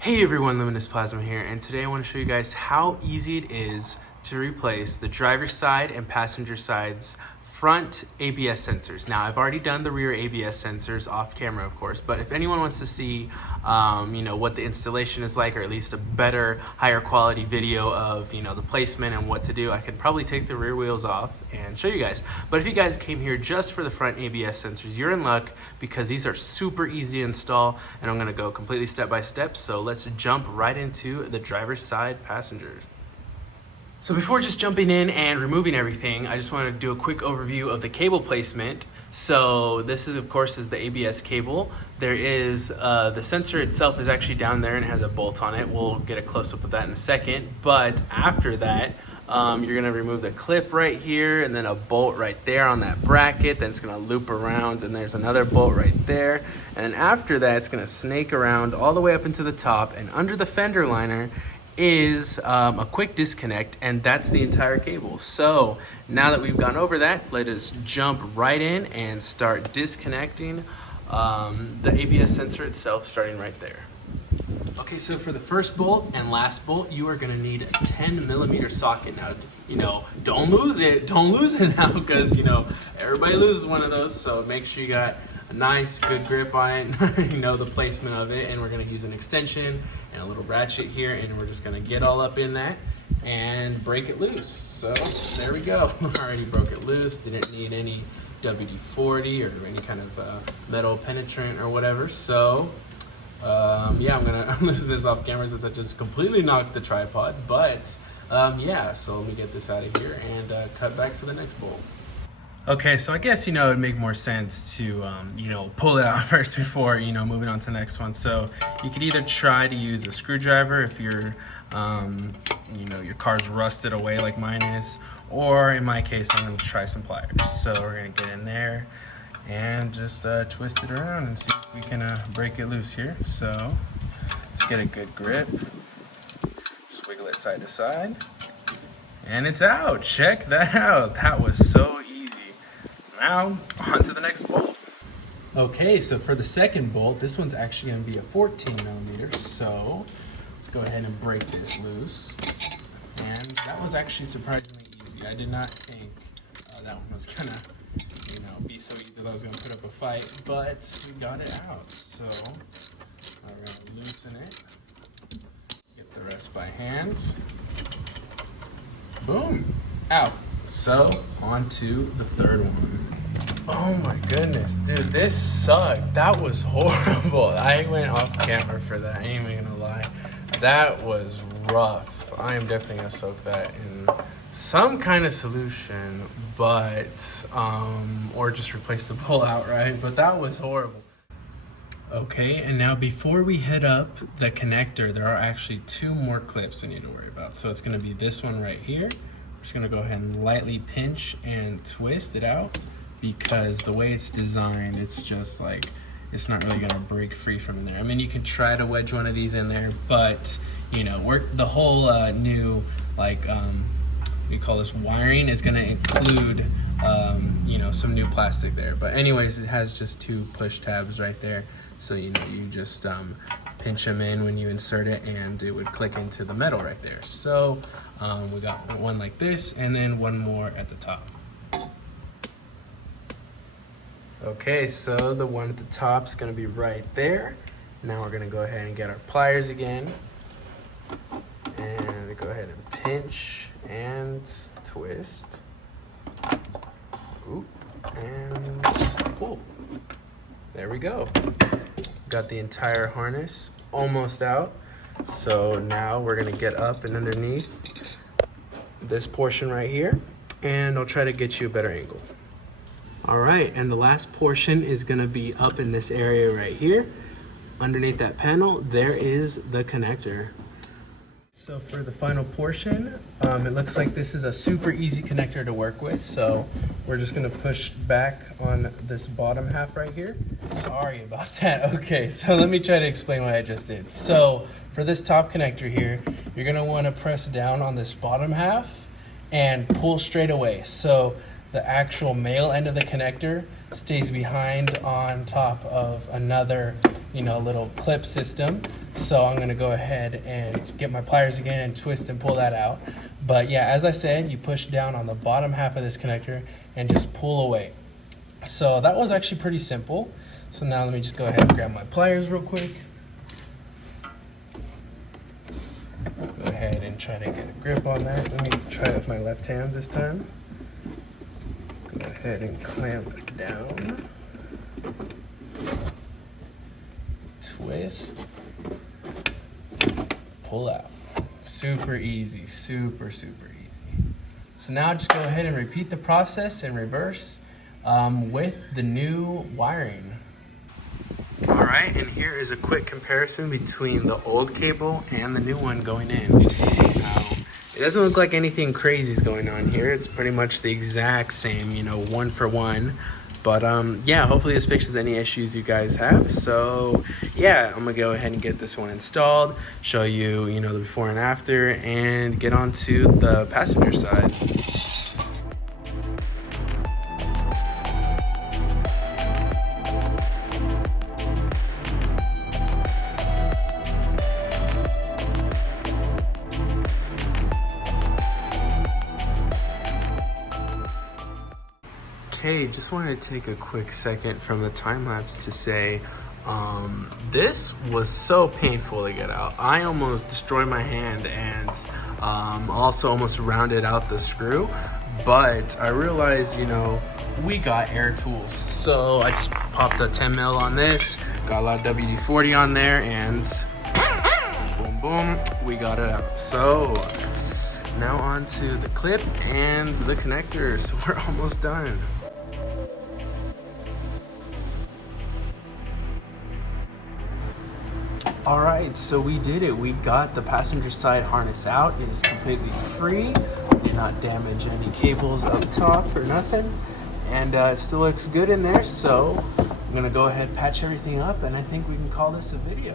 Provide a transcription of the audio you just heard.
Hey everyone, Luminous Plasma here, and today I want to show you guys how easy it is to replace the driver's side and passenger side's front ABS sensors. Now, I've already done the rear ABS sensors off camera, of course, but if anyone wants to see, what the installation is like, or at least a better, higher quality video of, the placement and what to do, I could probably take the rear wheels off and show you guys. But if you guys came here just for the front ABS sensors, you're in luck because these are super easy to install, and I'm gonna go completely step by step. So let's jump right into the driver's side passengers. So before just jumping in and removing everything, I just want to do a quick overview of the cable placement. So this is, of course, the ABS cable. There is, the sensor itself is actually down there and it has a bolt on it. We'll get a close-up of that in a second. But after that, you're gonna remove the clip right here and then a bolt right there on that bracket. Then it's gonna loop around and there's another bolt right there. And then after that, it's gonna snake around all the way up into the top, and under the fender liner is a quick disconnect, and that's the entire cable. So now that we've gone over that, let us jump right in and start disconnecting the ABS sensor itself, starting right there. Okay, so for the first bolt and last bolt, you are gonna need a 10mm socket. Now, don't lose it now, because everybody loses one of those. So make sure you got a nice good grip on it, the placement of it. And we're gonna use an extension and a little ratchet here, and we're just gonna get all up in that and break it loose. So there we go. Already broke it loose. Didn't need any WD-40 or any kind of metal penetrant or whatever. So yeah, I'm gonna listen this off camera since I just completely knocked the tripod. But yeah, so let me get this out of here and cut back to the next bolt. Okay, so I guess, it would make more sense to, pull it out first before, moving on to the next one. So you could either try to use a screwdriver if your car's rusted away like mine is, or in my case, I'm gonna try some pliers. So we're gonna get in there and just twist it around and see if we can break it loose here. So let's get a good grip. Just wiggle it side to side. And it's out. Check that out. That was so easy. Now, on to the next bolt. Okay, so for the second bolt, this one's actually going to be a 14mm. So let's go ahead and break this loose. And that was actually surprisingly easy. I did not think that one was going to, be so easy that I was going to put up a fight, but we got it out. So we're going to loosen it, get the rest by hand. Boom, out. So on to the third one. Oh my goodness, dude, this sucked. That was horrible. I went off camera for that, I ain't even gonna lie. That was rough. I am definitely gonna soak that in some kind of solution, but or just replace the bowl outright, but that was horrible. Okay, and now before we hit up the connector, there are actually two more clips we need to worry about. So it's gonna be this one right here. We're just gonna go ahead and lightly pinch and twist it out, because the way it's designed, it's just like, it's not really gonna break free from in there. I mean, you can try to wedge one of these in there, but the whole new, we call this wiring, is gonna include some new plastic there. But anyways, it has just two push tabs right there. So you just pinch them in when you insert it, and it would click into the metal right there. So we got one like this, and then one more at the top. Okay, so the one at the top is going to be right there. Now we're going to go ahead and get our pliers again, and go ahead and pinch and twist. Oop, and pull. There we go. Got the entire harness almost out. So now we're going to get up and underneath this portion right here, and I'll try to get you a better angle. All right, and the last portion is gonna be up in this area right here. Underneath that panel, there is the connector. So for the final portion, it looks like this is a super easy connector to work with. So we're just gonna push back on this bottom half right here. Sorry about that. Okay, so let me try to explain what I just did. So for this top connector here, you're gonna wanna press down on this bottom half and pull straight away. So the actual male end of the connector stays behind on top of another, little clip system. So I'm gonna go ahead and get my pliers again and twist and pull that out. But yeah, as I said, you push down on the bottom half of this connector and just pull away. So that was actually pretty simple. So now let me just go ahead and grab my pliers real quick. Go ahead and try to get a grip on that. Let me try it with my left hand this time. Go ahead and clamp it down. Twist. Pull out. Super easy, super easy. So now just go ahead and repeat the process in reverse with the new wiring. All right, and here is a quick comparison between the old cable and the new one going in. It doesn't look like anything crazy is going on here. It's pretty much the exact same, one for one. But yeah, hopefully this fixes any issues you guys have. So yeah, I'm gonna go ahead and get this one installed, show you, the before and after, and get on to the passenger side. Okay, just wanted to take a quick second from the time lapse to say this was so painful to get out. I almost destroyed my hand and also almost rounded out the screw, but I realized, we got air tools. So I just popped a 10 mil on this, got a lot of WD-40 on there, and boom, boom, we got it out. So now on to the clip and the connectors. We're almost done. All right, so we did it. We got the passenger side harness out. It is completely free. Did not damage any cables up top or nothing. And it still looks good in there. So I'm gonna go ahead, patch everything up, and I think we can call this a video.